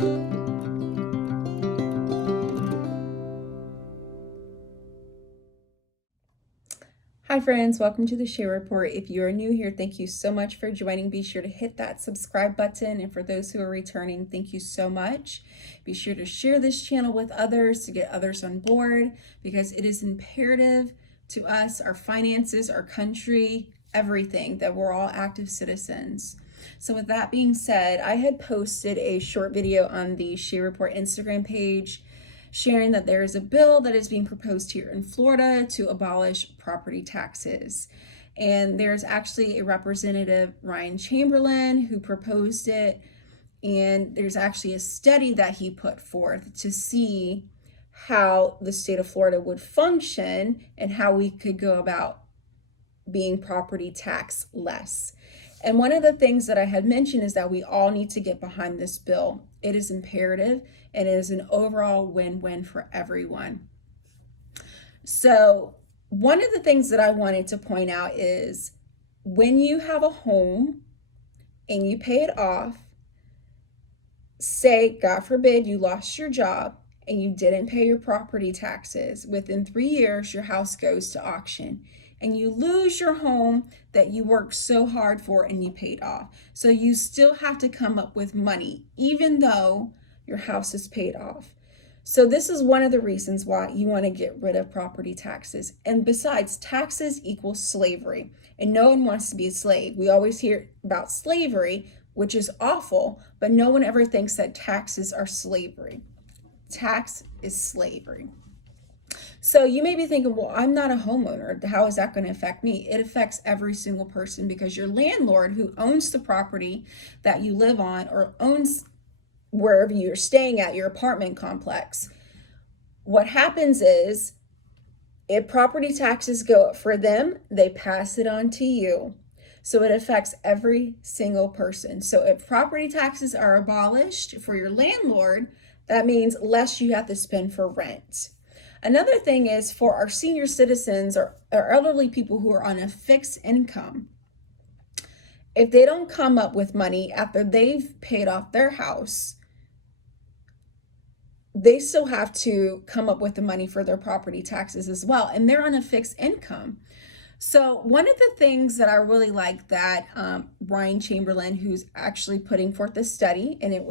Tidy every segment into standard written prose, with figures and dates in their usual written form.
Hi friends, welcome to the Share Report. If you are new here, thank you so much for joining. Be sure to hit that subscribe button, and for those who are returning, thank you so much. Be sure to share this channel with others to get others on board, because it is imperative to us, our finances, our country, everything, that we're all active citizens. So with that being said, I had posted a short video on the Share Report Instagram page sharing that there is a bill that is being proposed here in Florida to abolish property taxes. And there's actually a Representative Ryan Chamberlin who proposed it. And there's actually a study that he put forth to see how the state of Florida would function and how we could go about being property tax less. And one of the things that I had mentioned is that we all need to get behind this bill. It is imperative, and it is an overall win-win for everyone. So one of the things that I wanted to point out is when you have a home and you pay it off, say, God forbid, you lost your job and you didn't pay your property taxes, within 3 years, your house goes to auction and you lose your home that you worked so hard for and you paid off. So you still have to come up with money, even though your house is paid off. So this is one of the reasons why you want to get rid of property taxes. And besides, taxes equal slavery, and no one wants to be a slave. We always hear about slavery, which is awful, but no one ever thinks that taxes are slavery. Tax is slavery. So you may be thinking, well, I'm not a homeowner. How is that going to affect me? It affects every single person, because your landlord, who owns the property that you live on or owns wherever you're staying at, your apartment complex, what happens is if property taxes go up for them, they pass it on to you. So it affects every single person. So if property taxes are abolished for your landlord, that means less you have to spend for rent. Another thing is for our senior citizens or elderly people who are on a fixed income. If they don't come up with money after they've paid off their house, they still have to come up with the money for their property taxes as well. And they're on a fixed income. So one of the things that I really like that Ryan Chamberlin, who's actually putting forth a study, and it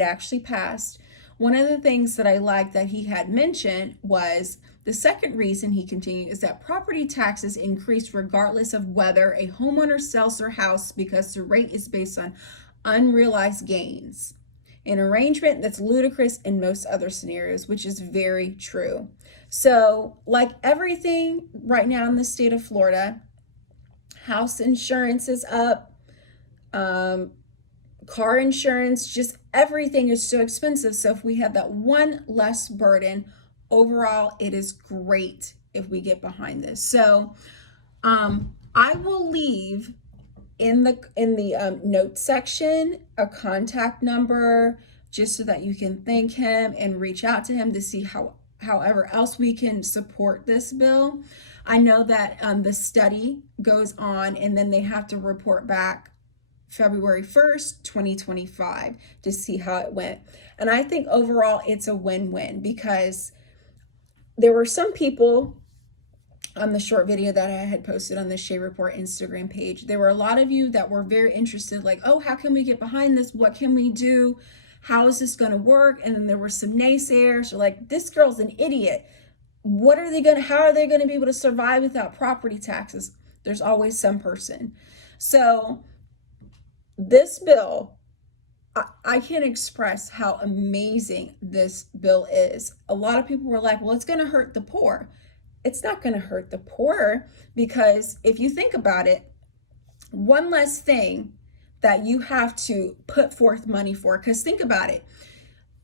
actually passed. One of the things that I like that he had mentioned was the second reason, he continued, is that property taxes increase regardless of whether a homeowner sells their house, because the rate is based on unrealized gains. An arrangement that's ludicrous in most other scenarios, which is very true. So like everything right now in the state of Florida, house insurance is up, car insurance, just everything is so expensive. So if we have that one less burden, overall, it is great if we get behind this. So I will leave in the notes section a contact number, just so that you can thank him and reach out to him to see however else we can support this bill. I know that the study goes on, and then they have to report back February 1st, 2025 to see how it went. And I think overall it's a win-win, because there were some people on the short video that I had posted on the Shea Report Instagram page. There were a lot of you that were very interested, like, oh, how can we get behind this? What can we do? How is this going to work? And then there were some naysayers, like, this girl's an idiot. How are they going to be able to survive without property taxes? There's always some person. So this bill, I can't express how amazing this bill is. A lot of people were like, well, it's going to hurt the poor. It's not going to hurt the poor, because if you think about it, one less thing that you have to put forth money for, because think about it.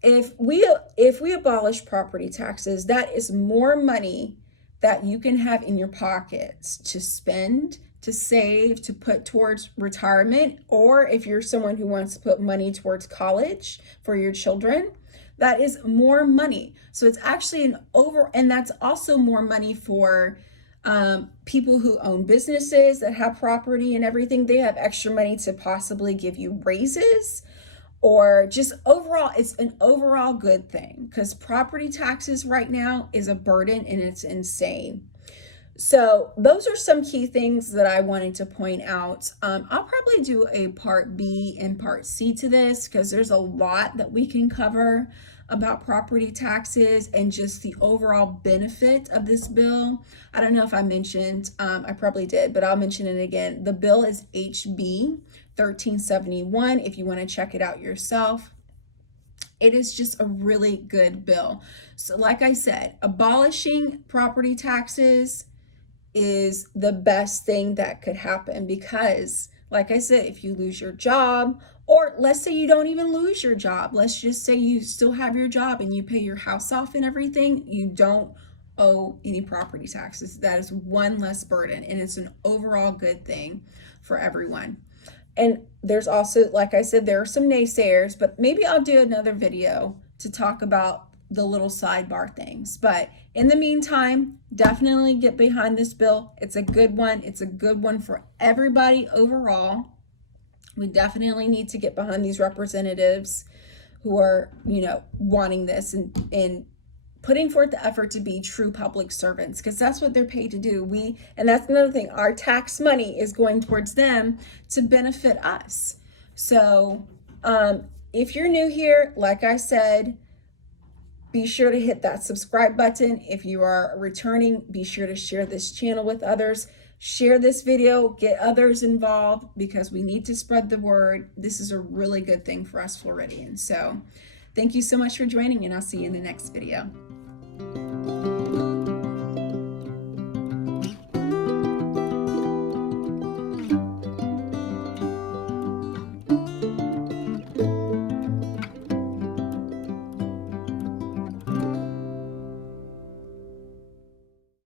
If we abolish property taxes, that is more money that you can have in your pockets to spend, to save, to put towards retirement, or if you're someone who wants to put money towards college for your children, that is more money. So it's actually and that's also more money for people who own businesses that have property and everything. They have extra money to possibly give you raises, or just overall, it's an overall good thing, because property taxes right now is a burden and it's insane. So those are some key things that I wanted to point out. I'll probably do a part B and part C to this, because there's a lot that we can cover about property taxes and just the overall benefit of this bill. I don't know if I mentioned, I probably did, but I'll mention it again. The bill is HB 1371 if you want to check it out yourself. It is just a really good bill. So like I said, abolishing property taxes is the best thing that could happen, because like I said, if you lose your job, or let's say you don't even lose your job, let's just say you still have your job and you pay your house off and everything, you don't owe any property taxes. That is one less burden, and it's an overall good thing for everyone. And there's also, like I said, there are some naysayers, but maybe I'll do another video to talk about the little sidebar things. But in the meantime, definitely get behind this bill. It's a good one. It's a good one for everybody overall. We definitely need to get behind these representatives who are, wanting this and putting forth the effort to be true public servants, because that's what they're paid to do. And that's another thing, our tax money is going towards them to benefit us. So if you're new here, like I said, be sure to hit that subscribe button. If you are returning, be sure to share this channel with others. Share this video, get others involved, because we need to spread the word. This is a really good thing for us Floridians. So thank you so much for joining, and I'll see you in the next video.